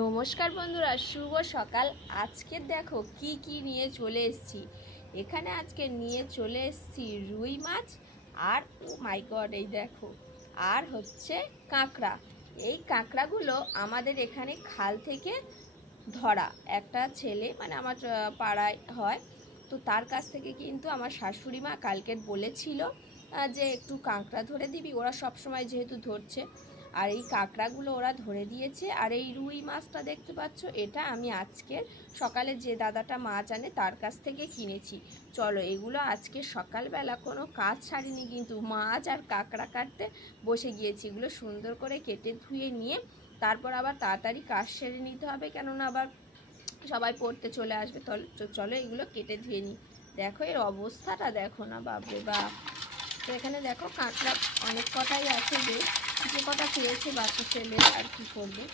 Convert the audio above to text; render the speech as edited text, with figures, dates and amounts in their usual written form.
নমস্কার বন্ধুরা, শুভ সকাল। আজকে দেখো কি কি নিয়ে চলে এসেছি। এখানে আজকে নিয়ে চলে এসেছি রুই মাছ আর ও মাই গড, এই দেখো আর হচ্ছে কাঁকড়া। এই কাঁকড়াগুলো আমাদের এখানে খাল থেকে ধরা। একটা ছেলে মানে আমার পাড়ায় হয়, তো তার কাছ থেকে কিন্তু আমার শাশুড়ি মা কালকে বলেছিল যে একটু কাঁকড়া ধরে দিবি। ওরা সব সময় যেহেতু ধরছে, আর এই কাঁকড়াগুলো ওরা ধরে দিয়েছে। আর এই রুই মাছটা দেখতে পাচ্ছ, এটা আমি আজকের সকালে যে দাদাটা মাছ আনে তার কাছ থেকে কিনেছি। চলো, এগুলো আজকে সকালবেলা কোনো কাজ ছাড়িনি, কিন্তু মাছ আর কাঁকড়া কাটতে বসে গিয়েছি। এগুলো সুন্দর করে কেটে ধুয়ে নিয়ে তারপর আবার তাড়াতাড়ি কাজ সেরে নিতে হবে, কেননা আবার সবাই পড়তে চলে আসবে। তো চলো এগুলো কেটে ধুয়ে নিই। দেখো এর অবস্থাটা দেখো না, বাপরে বাপ। তো এখানে দেখো কাঁকড়া অনেক কটাই আছে, যে কটা পেয়েছে বাচ্চা ছেলে আর কি করবে।